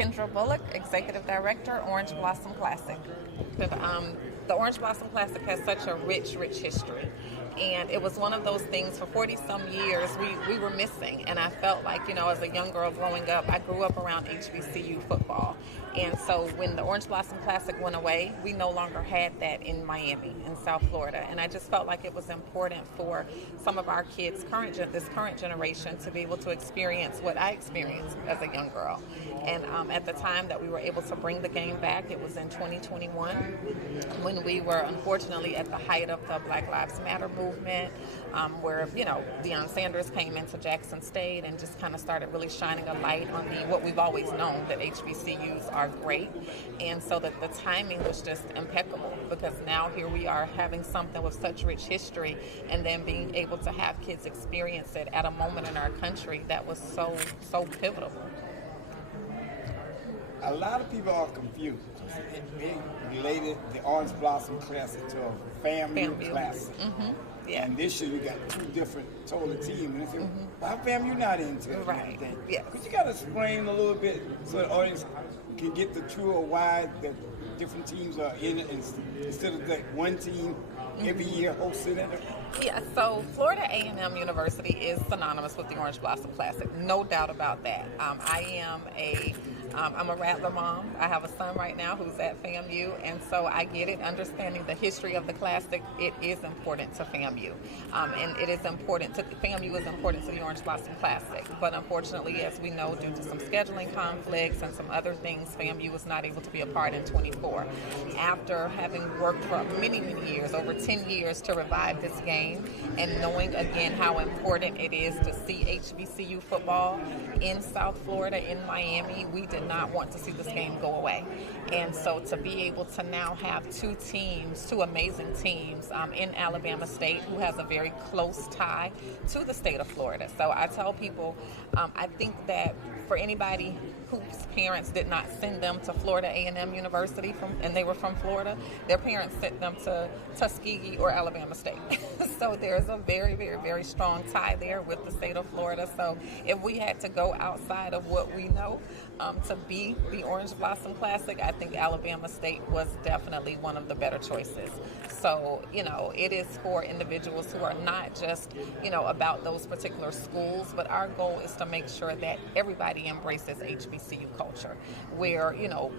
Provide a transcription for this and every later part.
Kendra Bulluck, Executive Director, Orange Blossom Classic. The Orange Blossom Classic has such a rich history. And it was one of those things for 40 some years we were missing. And I felt like, as a young girl growing up, I grew up around HBCU football. And so when the Orange Blossom Classic went away, we no longer had that in Miami, in South Florida. And I just felt like it was important for some of our kids, this current generation, to be able to experience what I experienced as a young girl. And at the time that we were able to bring the game back, it was in 2021, when we were unfortunately at the height of the Black Lives Matter movement, where, Deion Sanders came into Jackson State and just kind of started really shining a light on what we've always known, that HBCUs are great. And so that the timing was just impeccable, because now here we are having something with such rich history, and then being able to have kids experience it at a moment in our country that was so pivotal. A lot of people are confused. They related the Orange Blossom Classic to a FAMU Classic. Mm-hmm. Yeah. And this year you got two different total teams. And they say, well, how FAMU not into it? Right. Yes. But you got to explain a little bit so the audience can get the true or why the different teams are in it, instead of that one team every year hosting it. Yeah, so Florida A&M University is synonymous with the Orange Blossom Classic, no doubt about that. I'm a Rattler mom. I have a son right now who's at FAMU, and so I get it. Understanding the history of the Classic, it is important to FAMU, and it is important to FAMU is important to the Orange Blossom Classic. But unfortunately, as we know, due to some scheduling conflicts and some other things, FAMU was not able to be a part in 24. After having worked for many years, over 10 years, to revive this game, and knowing again how important it is to see HBCU football in South Florida, in Miami, we did not want to see this game go away. And so to be able to now have two amazing teams in Alabama State, who has a very close tie to the state of Florida. So I tell people, I think that for anybody whose parents did not send them to Florida A&M University and they were from Florida, their parents sent them to Tuskegee or Alabama State. So there's a very strong tie there with the state of Florida. So if we had to go outside of what we know to be the Orange Blossom Classic, I think Alabama State was definitely one of the better choices. So, it is for individuals who are not just, about those particular schools, but our goal is to make sure that everybody embraces HBCU culture, where,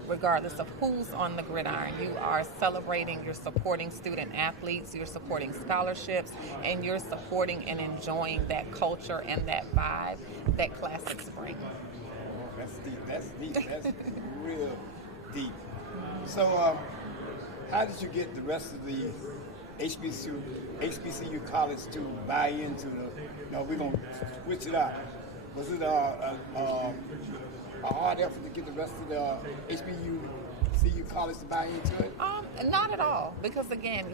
regardless of who's on the gridiron, you are celebrating, you're supporting student athletes, you're supporting scholarships, and you're supporting and enjoying that culture and that vibe that classics bring. That's deep. That's real deep. So, how did you get the rest of the HBCU college to buy into we're going to switch it out? Was it a hard effort to get the rest of the HBCU college to buy into it? Not at all, because again,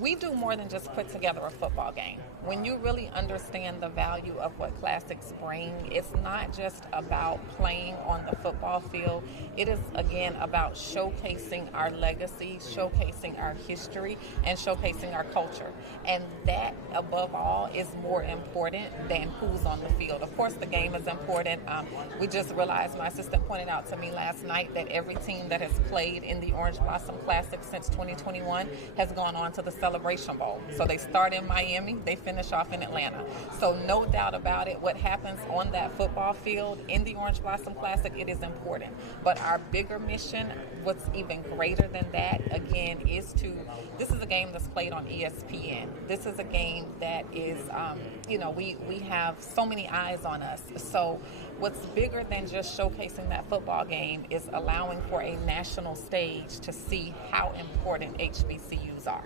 we do more than just put together a football game. When you really understand the value of what classics bring, it's not just about playing on the football field. It is, again, about showcasing our legacy, showcasing our history, and showcasing our culture. And that, above all, is more important than who's on the field. Of course, the game is important. We just realized, my assistant pointed out to me last night, that every team that has played in the Orange Blossom Classic since 2021 has gone on to the Celebration Bowl. So they start in Miami, they finish off in Atlanta. So no doubt about it, what happens on that football field in the Orange Blossom Classic, it is important. But our bigger mission, what's even greater than that, again, is this is a game that's played on ESPN. This is a game that is, we have so many eyes on us. So what's bigger than just showcasing that football game is allowing for a national stage to see how important HBCUs are.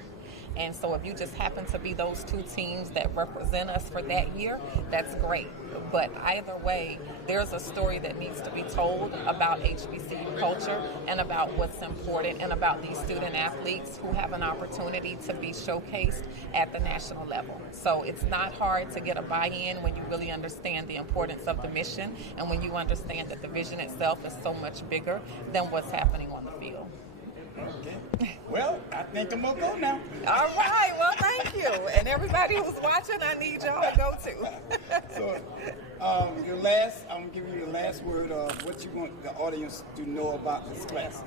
And so if you just happen to be those two teams that represent us for that year, that's great. But either way, there's a story that needs to be told about HBCU culture and about what's important and about these student athletes who have an opportunity to be showcased at the national level. So it's not hard to get a buy-in when you really understand the importance of the mission and when you understand that the vision itself is so much bigger than what's happening on the field. Okay. Well, I think I'm going to go now. All right. Well, thank you. And everybody who's watching, I need y'all to go too. So I'm giving you the last word of what you want the audience to know about this classic.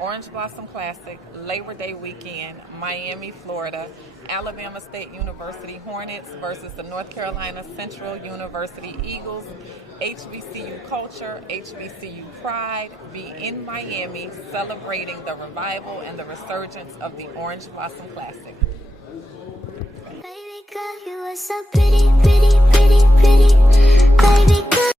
Orange Blossom Classic, Labor Day weekend, Miami, Florida, Alabama State University Hornets versus the North Carolina Central University Eagles. HBCU culture, HBCU pride, be in Miami celebrating the revival and the resurgence of the Orange Blossom Classic. Baby girl, you are so pretty, pretty, pretty, pretty. Baby girl.